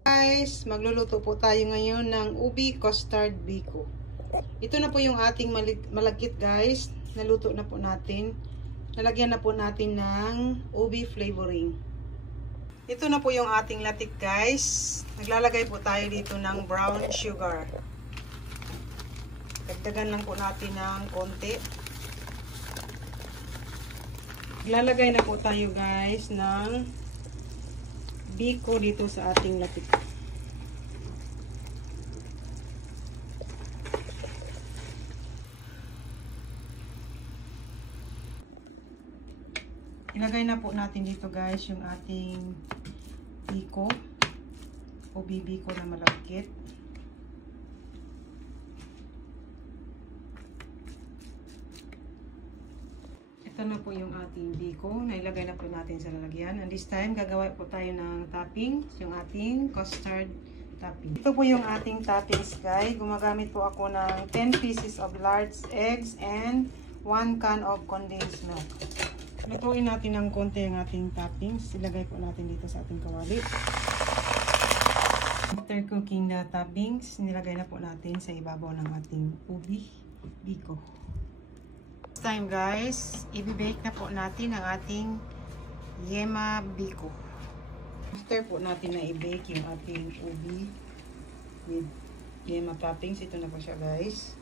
Guys, magluluto po tayo ngayon ng ubi custard biko. Ito na po yung ating malagkit guys. Naluto na po natin. Nalagyan na po natin ng ubi flavoring. Ito na po yung ating latik guys. Naglalagay po tayo dito ng brown sugar. Dagdagan lang po natin ng konti. Naglalagay na po tayo guys ng biko dito sa ating latik. Ilagay na po natin dito guys yung ating biko o bibiko na malagkit. Ito na po yung ating biko. Nailagay na po natin sa lalagyan. And this time, gagawa po tayo ng topping. Yung ating custard topping. Ito po yung ating toppings guys. Gumagamit po ako ng 10 pieces of large eggs and 1 can of condensed milk. Lutuin natin ng konti yung ating toppings. Ilagay po natin dito sa ating kawali. After cooking the toppings, nilagay na po natin sa ibabaw ng ating ubi biko. This time guys, i-bake na po natin ang ating yema biko. After po natin na i-bake yung ating ubi with yema toppings, ito na po siya guys.